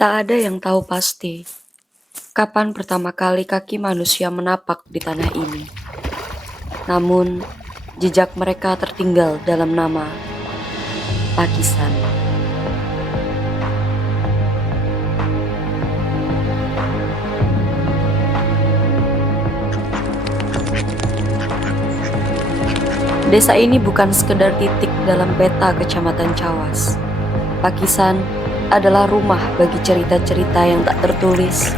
Tak ada yang tahu pasti kapan pertama kali kaki manusia menapak di tanah ini. Namun, jejak mereka tertinggal dalam nama Pakistan. Desa ini bukan sekedar titik dalam peta Kecamatan Cawas. Pakistan adalah rumah bagi cerita-cerita yang tak tertulis,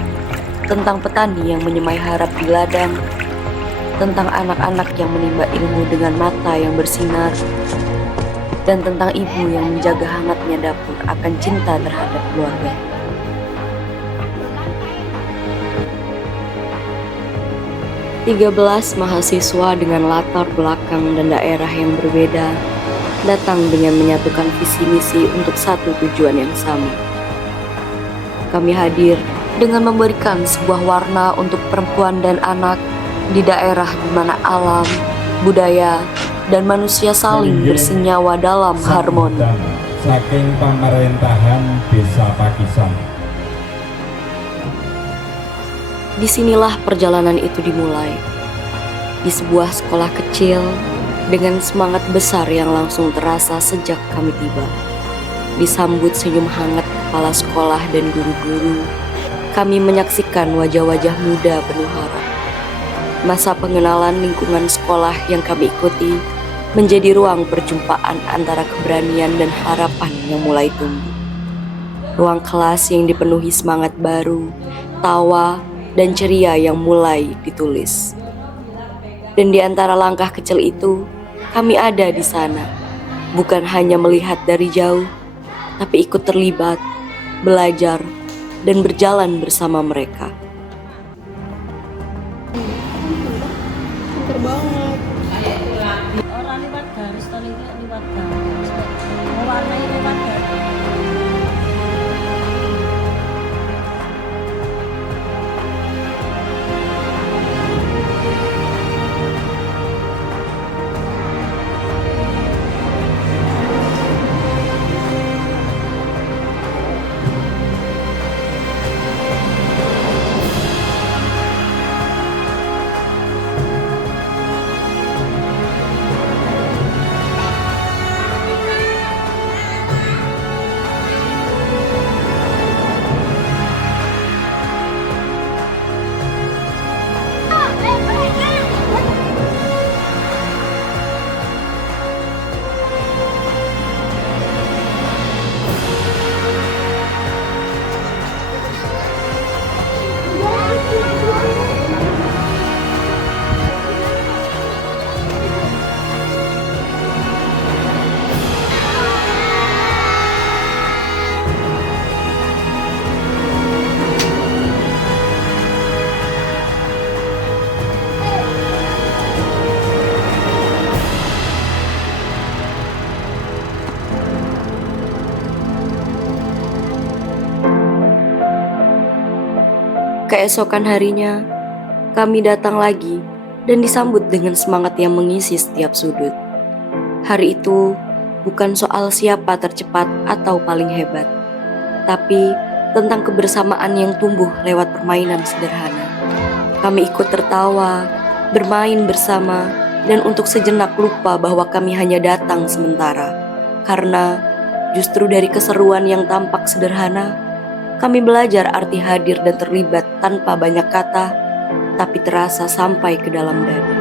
tentang petani yang menyemai harap di ladang, tentang anak-anak yang menimba ilmu dengan mata yang bersinar, dan tentang ibu yang menjaga hangatnya dapur akan cinta terhadap keluarga. Tiga belas mahasiswa dengan latar belakang dan daerah yang berbeda datang dengan menyatukan visi misi untuk satu tujuan yang sama. Kami hadir dengan memberikan sebuah warna untuk perempuan dan anak di daerah di mana alam, budaya, dan manusia saling bersenyawa dalam harmoni. Saking pemerintahan Desa Pakistan. Disinilah perjalanan itu dimulai, di sebuah sekolah kecil dengan semangat besar yang langsung terasa sejak kami tiba. Disambut senyum hangat kepala sekolah dan guru-guru, kami menyaksikan wajah-wajah muda penuh harap. Masa pengenalan lingkungan sekolah yang kami ikuti menjadi ruang perjumpaan antara keberanian dan harapan yang mulai tumbuh. Ruang kelas yang dipenuhi semangat baru, tawa, dan ceria yang mulai ditulis. Dan di antara langkah kecil itu, kami ada di sana, bukan hanya melihat dari jauh, tapi ikut terlibat, belajar, dan berjalan bersama mereka. Pinter banget. Orang lewat garis, tadi lewat garis. Mewarnai lewat garis. Keesokan harinya, kami datang lagi dan disambut dengan semangat yang mengisi setiap sudut. Hari itu bukan soal siapa tercepat atau paling hebat, tapi tentang kebersamaan yang tumbuh lewat permainan sederhana. Kami ikut tertawa, bermain bersama, dan untuk sejenak lupa bahwa kami hanya datang sementara. Karena justru dari keseruan yang tampak sederhana, kami belajar arti hadir dan terlibat tanpa banyak kata, tapi terasa sampai ke dalam dada.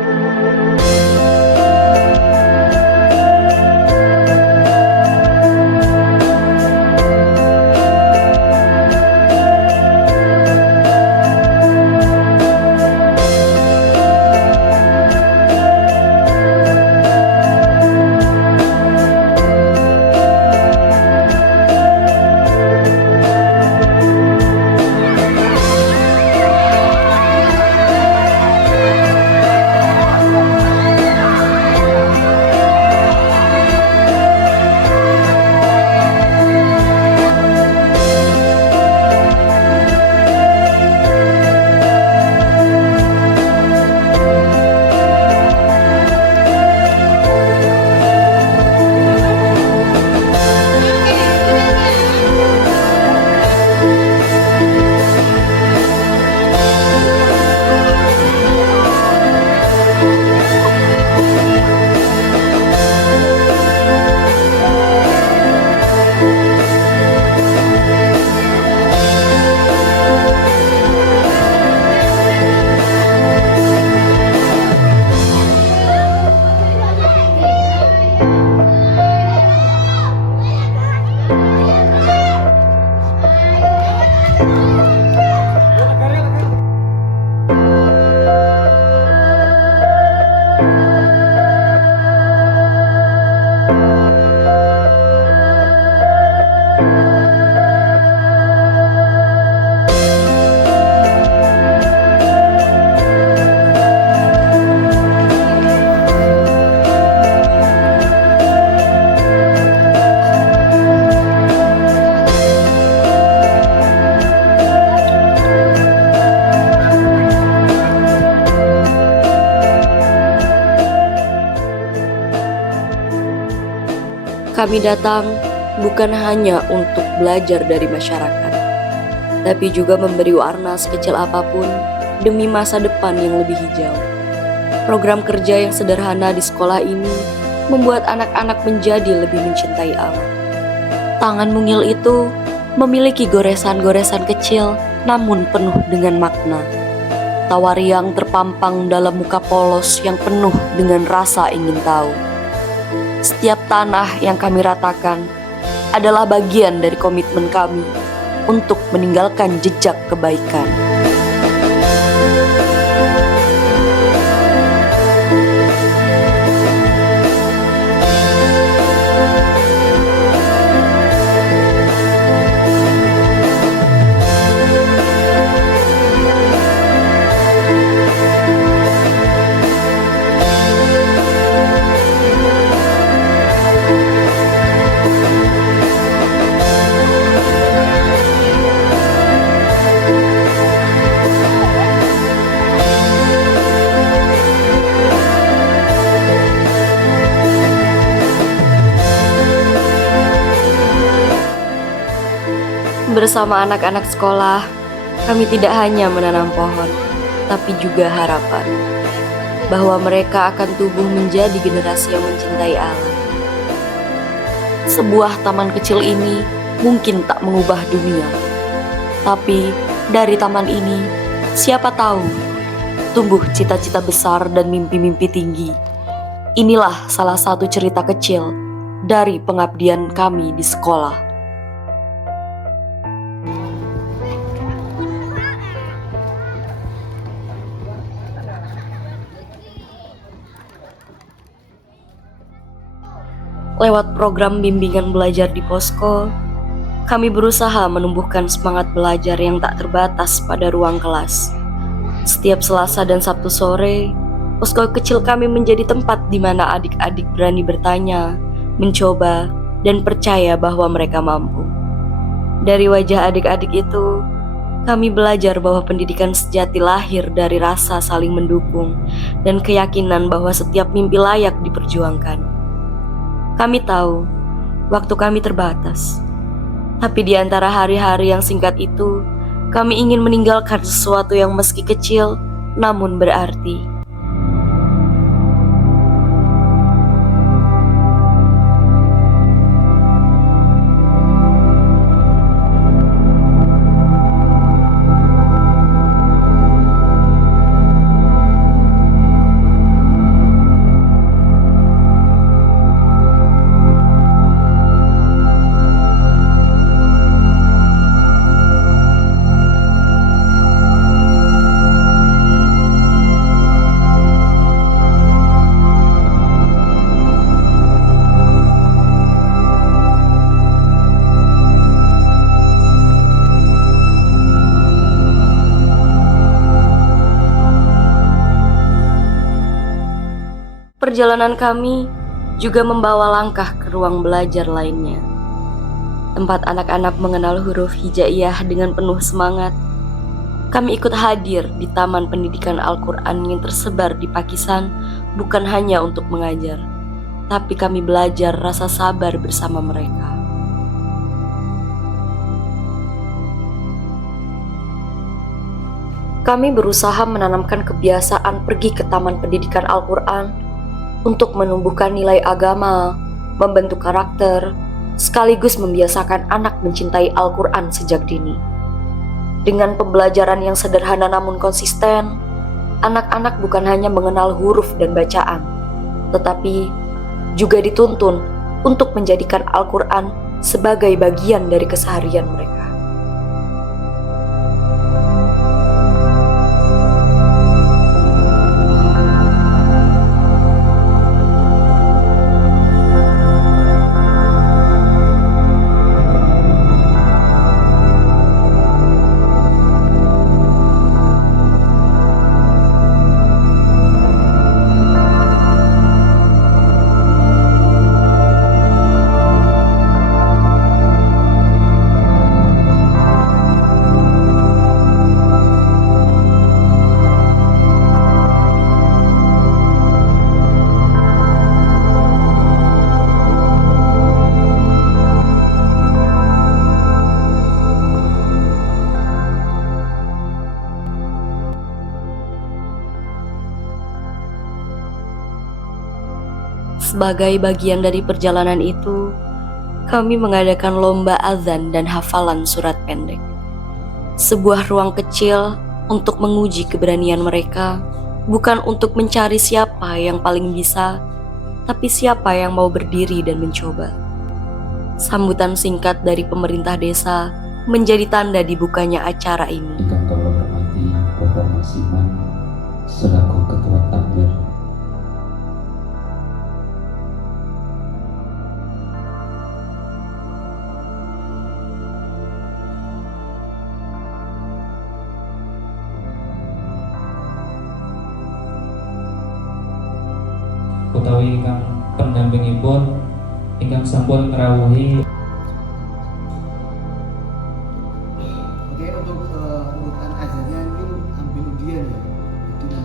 Kami datang bukan hanya untuk belajar dari masyarakat, tapi juga memberi warna sekecil apapun demi masa depan yang lebih hijau. Program kerja yang sederhana di sekolah ini membuat anak-anak menjadi lebih mencintai alam. Tangan mungil itu memiliki goresan-goresan kecil namun penuh dengan makna. Tawa riang terpampang dalam muka polos yang penuh dengan rasa ingin tahu. Setiap tanah yang kami ratakan adalah bagian dari komitmen kami untuk meninggalkan jejak kebaikan. Bersama anak-anak sekolah, kami tidak hanya menanam pohon, tapi juga harapan bahwa mereka akan tumbuh menjadi generasi yang mencintai alam. Sebuah taman kecil ini mungkin tak mengubah dunia, tapi dari taman ini, siapa tahu tumbuh cita-cita besar dan mimpi-mimpi tinggi. Inilah salah satu cerita kecil dari pengabdian kami di sekolah. Lewat program bimbingan belajar di posko, kami berusaha menumbuhkan semangat belajar yang tak terbatas pada ruang kelas. Setiap Selasa dan Sabtu sore, posko kecil kami menjadi tempat di mana adik-adik berani bertanya, mencoba, dan percaya bahwa mereka mampu. Dari wajah adik-adik itu, kami belajar bahwa pendidikan sejati lahir dari rasa saling mendukung dan keyakinan bahwa setiap mimpi layak diperjuangkan. Kami tahu, waktu kami terbatas. Tapi di antara hari-hari yang singkat itu, kami ingin meninggalkan sesuatu yang meski kecil, namun berarti. Perjalanan kami juga membawa langkah ke ruang belajar lainnya. Tempat anak-anak mengenal huruf hijaiyah dengan penuh semangat. Kami ikut hadir di Taman Pendidikan Al-Quran yang tersebar di Pakistan bukan hanya untuk mengajar, tapi kami belajar rasa sabar bersama mereka. Kami berusaha menanamkan kebiasaan pergi ke Taman Pendidikan Al-Quran untuk menumbuhkan nilai agama, membentuk karakter, sekaligus membiasakan anak mencintai Al-Quran sejak dini. Dengan pembelajaran yang sederhana namun konsisten, anak-anak bukan hanya mengenal huruf dan bacaan, tetapi juga dituntun untuk menjadikan Al-Quran sebagai bagian dari keseharian mereka. Sebagai bagian dari perjalanan itu, kami mengadakan lomba azan dan hafalan surat pendek. Sebuah ruang kecil untuk menguji keberanian mereka, bukan untuk mencari siapa yang paling bisa, tapi siapa yang mau berdiri dan mencoba. Sambutan singkat dari pemerintah desa menjadi tanda dibukanya acara ini. Yang kau hormati Bapak Masiman selaku Ketua Takbir. Utawi ingkang pendampingipun ingkang sampun ngrawuhi. Oke, untuk urutan azannya ini ambil undian ya.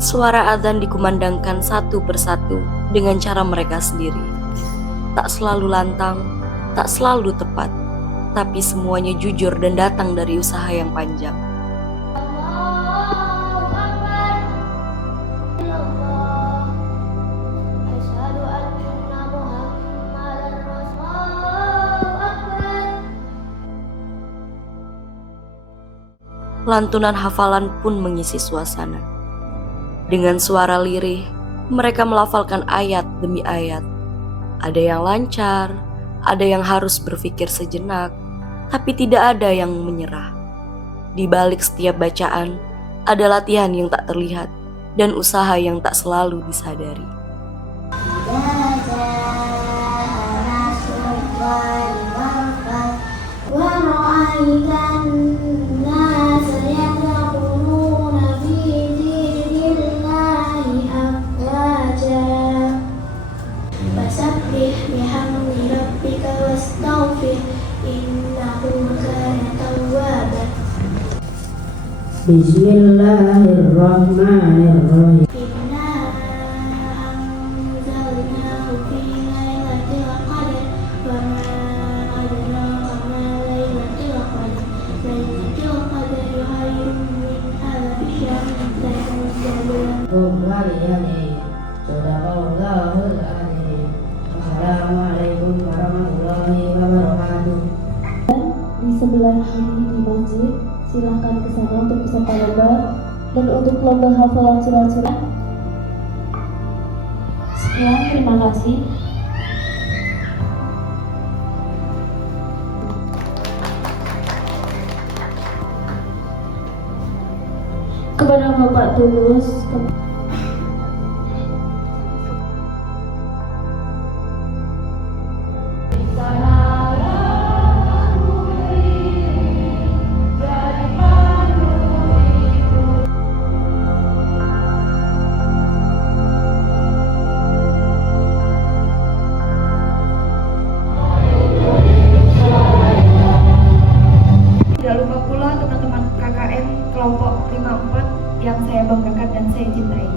Suara azan dikumandangkan satu persatu dengan cara mereka sendiri. Tak selalu lantang, tak selalu tepat, tapi semuanya jujur dan datang dari usaha yang panjang. Lantunan hafalan pun mengisi suasana. Dengan suara lirih, mereka melafalkan ayat demi ayat. Ada yang lancar, ada yang harus berpikir sejenak, tapi tidak ada yang menyerah. Di balik setiap bacaan, ada latihan yang tak terlihat dan usaha yang tak selalu disadari. Bismillahirrahmanirrahim. Assalamualaikum warahmatullahi wabarakatuh. Di sebelah kiri di masjid, silahkan ke sana untuk peserta lomba dan untuk lomba hafalan surat-surat. Sekian, terima kasih. Kepada Bapak Tulus, tidak lupa pula teman-teman KKM kelompok 54 yang saya banggakan dan saya cintai.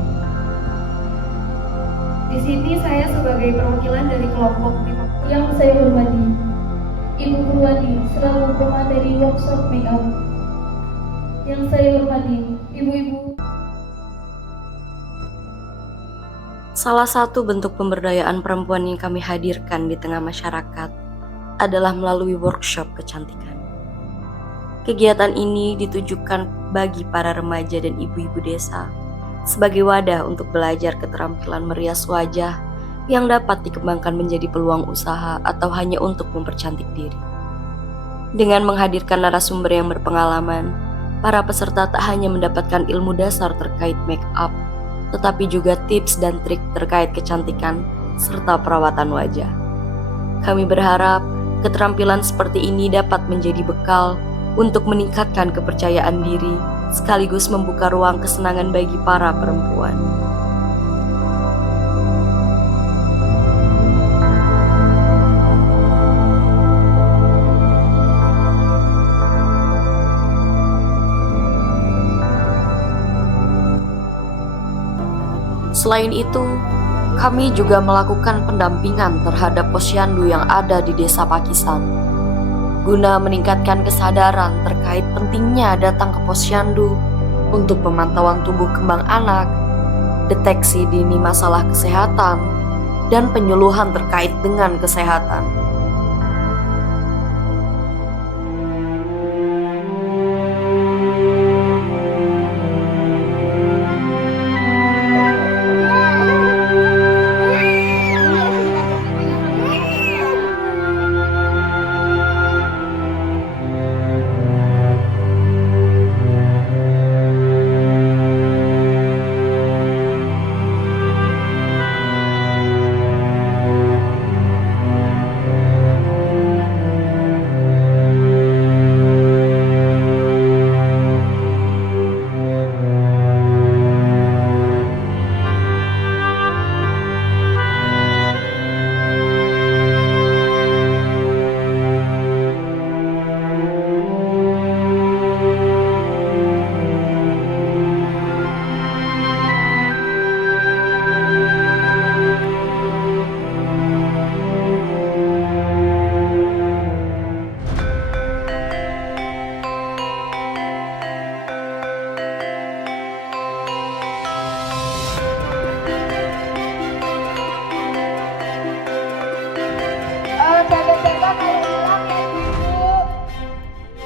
Di sini saya sebagai perwakilan dari kelompok 54 yang saya hormati, Ibu Purwadi selaku pemateri workshop make up. Yang saya hormati, ibu-ibu. Salah satu bentuk pemberdayaan perempuan yang kami hadirkan di tengah masyarakat adalah melalui workshop kecantikan. Kegiatan ini ditujukan bagi para remaja dan ibu-ibu desa sebagai wadah untuk belajar keterampilan merias wajah yang dapat dikembangkan menjadi peluang usaha atau hanya untuk mempercantik diri. Dengan menghadirkan narasumber yang berpengalaman, para peserta tak hanya mendapatkan ilmu dasar terkait make up, tetapi juga tips dan trik terkait kecantikan serta perawatan wajah. Kami berharap keterampilan seperti ini dapat menjadi bekal untuk meningkatkan kepercayaan diri, sekaligus membuka ruang kesenangan bagi para perempuan. Selain itu, kami juga melakukan pendampingan terhadap posyandu yang ada di desa Pakisan, guna meningkatkan kesadaran terkait pentingnya datang ke posyandu untuk pemantauan tumbuh kembang anak, deteksi dini masalah kesehatan, dan penyuluhan terkait dengan kesehatan.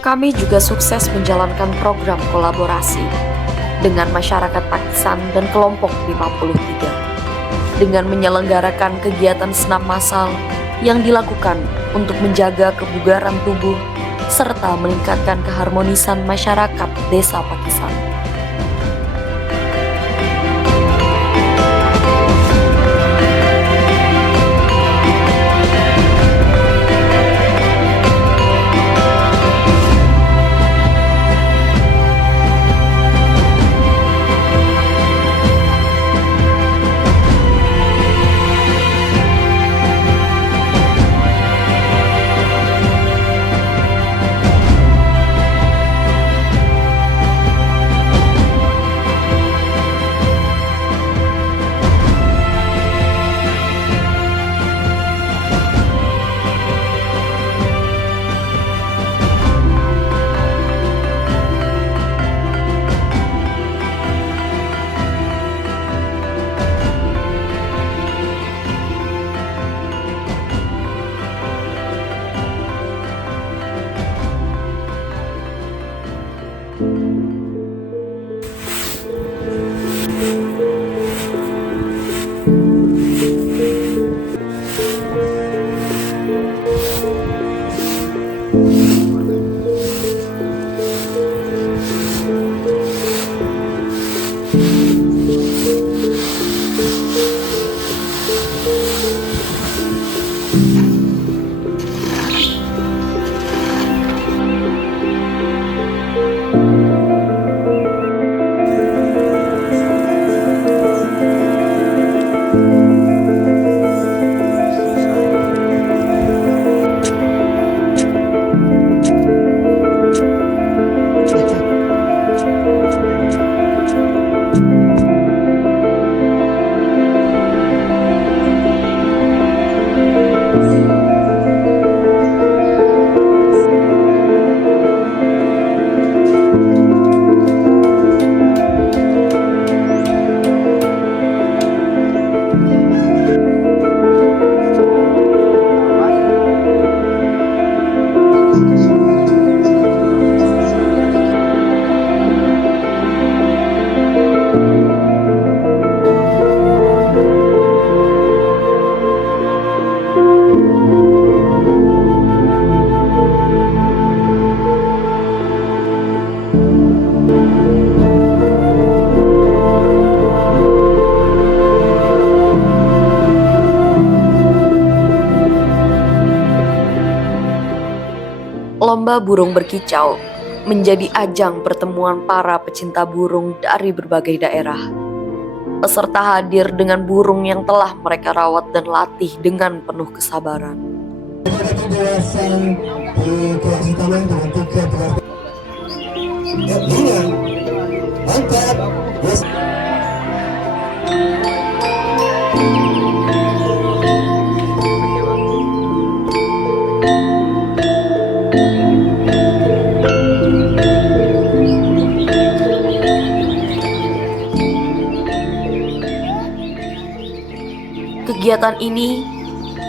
Kami juga sukses menjalankan program kolaborasi dengan masyarakat Pakistan dan kelompok 53 dengan menyelenggarakan kegiatan senam massal yang dilakukan untuk menjaga kebugaran tubuh serta meningkatkan keharmonisan masyarakat desa Pakistan. Lomba burung berkicau menjadi ajang pertemuan para pecinta burung dari berbagai daerah. Peserta hadir dengan burung yang telah mereka rawat dan latih dengan penuh kesabaran. Kegiatan ini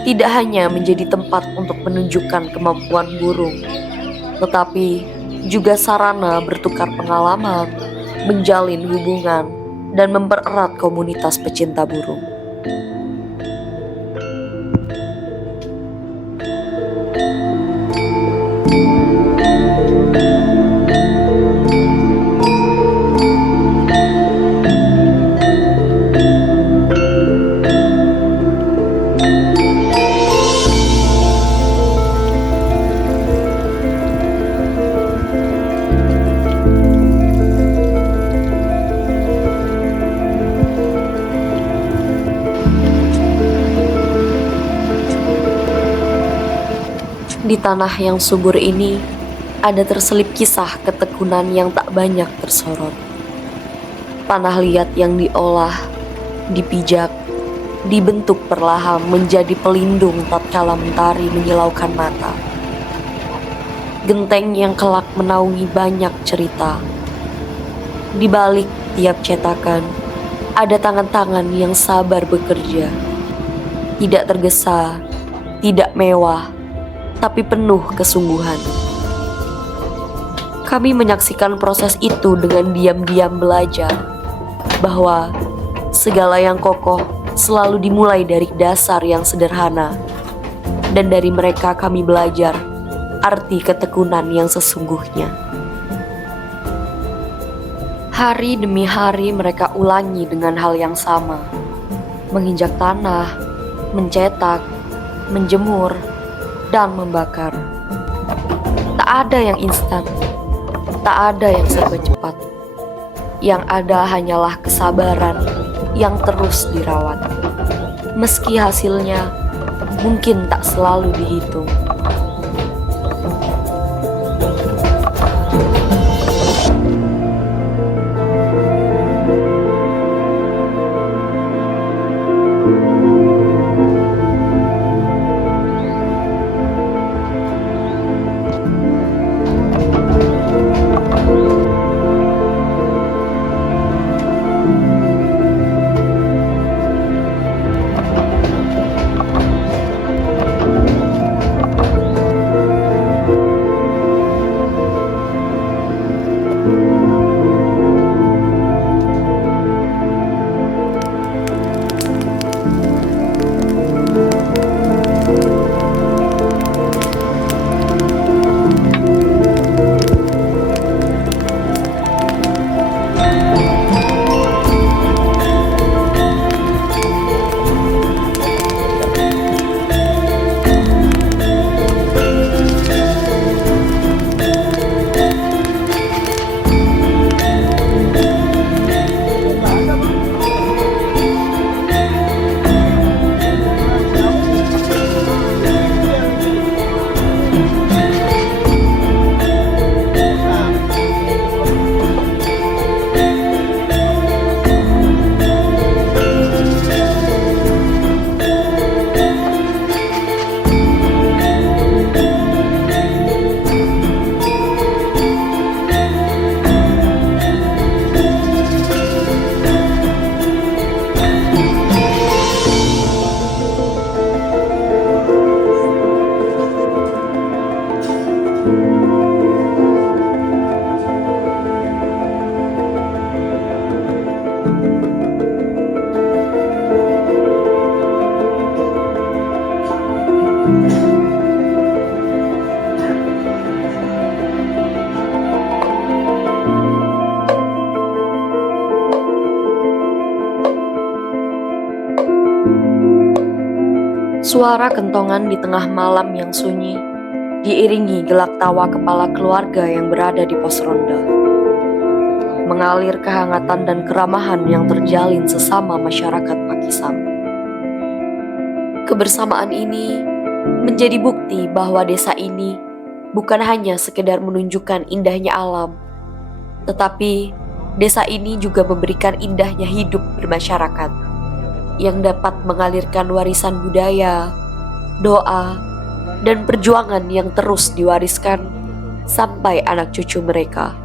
tidak hanya menjadi tempat untuk menunjukkan kemampuan burung, tetapi juga sarana bertukar pengalaman, menjalin hubungan, dan mempererat komunitas pecinta burung. Di tanah yang subur ini, ada terselip kisah ketekunan yang tak banyak tersorot. Tanah liat yang diolah, dipijak, dibentuk perlahan menjadi pelindung tatkala mentari menyilaukan mata. Genteng yang kelak menaungi banyak cerita. Di balik tiap cetakan, ada tangan-tangan yang sabar bekerja. Tidak tergesa, tidak mewah, tapi penuh kesungguhan. Kami menyaksikan proses itu dengan diam-diam belajar bahwa segala yang kokoh selalu dimulai dari dasar yang sederhana, dan dari mereka kami belajar arti ketekunan yang sesungguhnya. Hari demi hari mereka ulangi dengan hal yang sama, menginjak tanah, mencetak, menjemur, dan membakar. Tak ada yang instan, tak ada yang serba cepat. Yang ada hanyalah kesabaran yang terus dirawat. Meski hasilnya mungkin tak selalu dihitung. Suara kentongan di tengah malam yang sunyi diiringi gelak tawa kepala keluarga yang berada di pos ronda. Mengalir kehangatan dan keramahan yang terjalin sesama masyarakat Pakisam. Kebersamaan ini menjadi bukti bahwa desa ini bukan hanya sekedar menunjukkan indahnya alam, tetapi desa ini juga memberikan indahnya hidup bermasyarakat yang dapat mengalirkan warisan budaya, doa, dan perjuangan yang terus diwariskan sampai anak cucu mereka.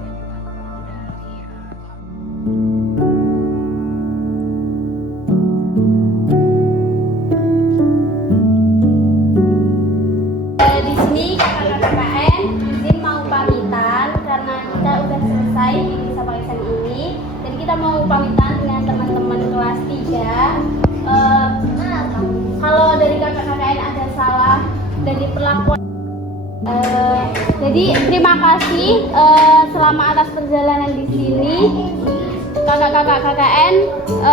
kita mau pamitan dengan teman-teman kelas 3. Kalau dari kakak KKN ada salah dari perlakuan. Jadi terima kasih selama atas perjalanan di sini. Kakak-kakak KKN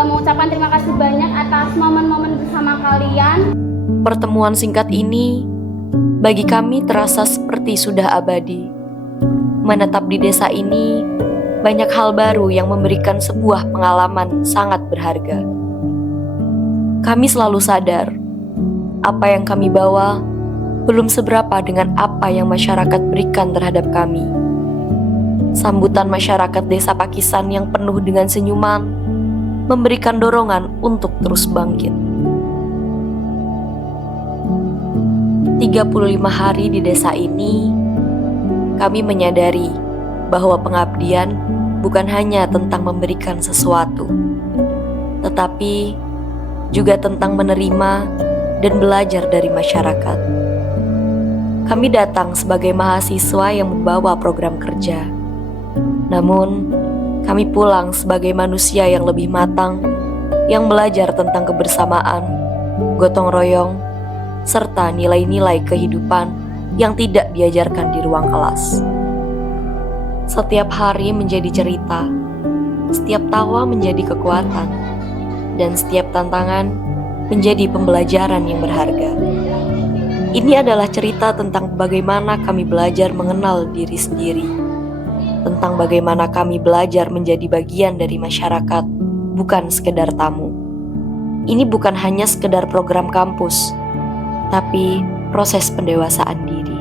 mengucapkan terima kasih banyak atas momen-momen bersama kalian. Pertemuan singkat ini bagi kami terasa seperti sudah abadi. Menetap di desa ini, banyak hal baru yang memberikan sebuah pengalaman sangat berharga. Kami selalu sadar, apa yang kami bawa belum seberapa dengan apa yang masyarakat berikan terhadap kami. Sambutan masyarakat desa Pakisan yang penuh dengan senyuman memberikan dorongan untuk terus bangkit. 35 hari di desa ini, kami menyadari bahwa pengabdian bukan hanya tentang memberikan sesuatu, tetapi juga tentang menerima dan belajar dari masyarakat. Kami datang sebagai mahasiswa yang membawa program kerja. Namun, kami pulang sebagai manusia yang lebih matang, yang belajar tentang kebersamaan, gotong royong, serta nilai-nilai kehidupan yang tidak diajarkan di ruang kelas. Setiap hari menjadi cerita, setiap tawa menjadi kekuatan, dan setiap tantangan menjadi pembelajaran yang berharga. Ini adalah cerita tentang bagaimana kami belajar mengenal diri sendiri, tentang bagaimana kami belajar menjadi bagian dari masyarakat, bukan sekedar tamu. Ini bukan hanya sekedar program kampus, tapi proses pendewasaan diri.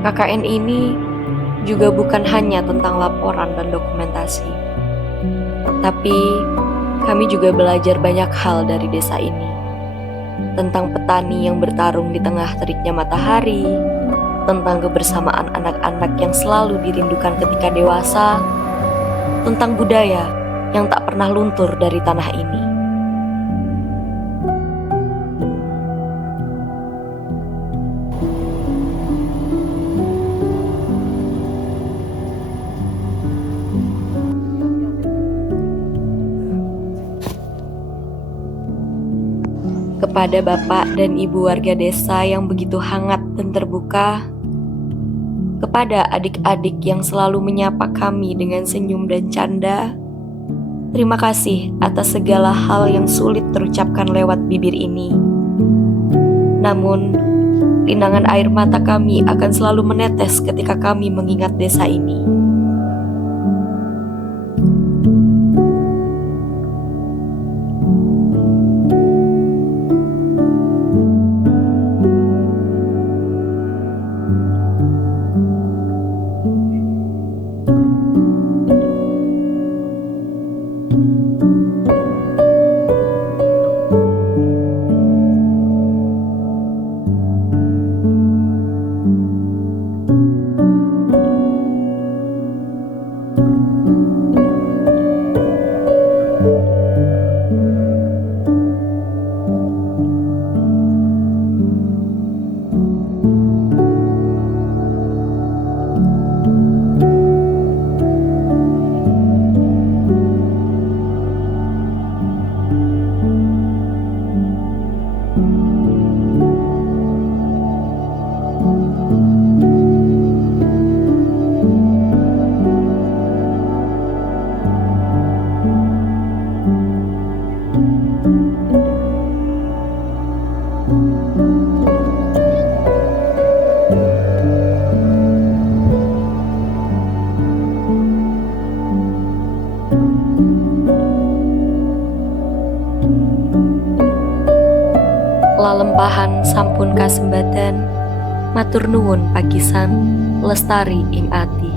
KKN ini juga bukan hanya tentang laporan dan dokumentasi, tapi kami juga belajar banyak hal dari desa ini. Tentang petani yang bertarung di tengah teriknya matahari, tentang kebersamaan anak-anak yang selalu dirindukan ketika dewasa, tentang budaya yang tak pernah luntur dari tanah ini. Kepada Bapak dan Ibu warga desa yang begitu hangat dan terbuka, kepada adik-adik yang selalu menyapa kami dengan senyum dan canda, terima kasih atas segala hal yang sulit terucapkan lewat bibir ini. Namun, linangan air mata kami akan selalu menetes ketika kami mengingat desa ini. Lalempahan sampun kasembadan, matur nuwun Pakisan, lestari ing ati.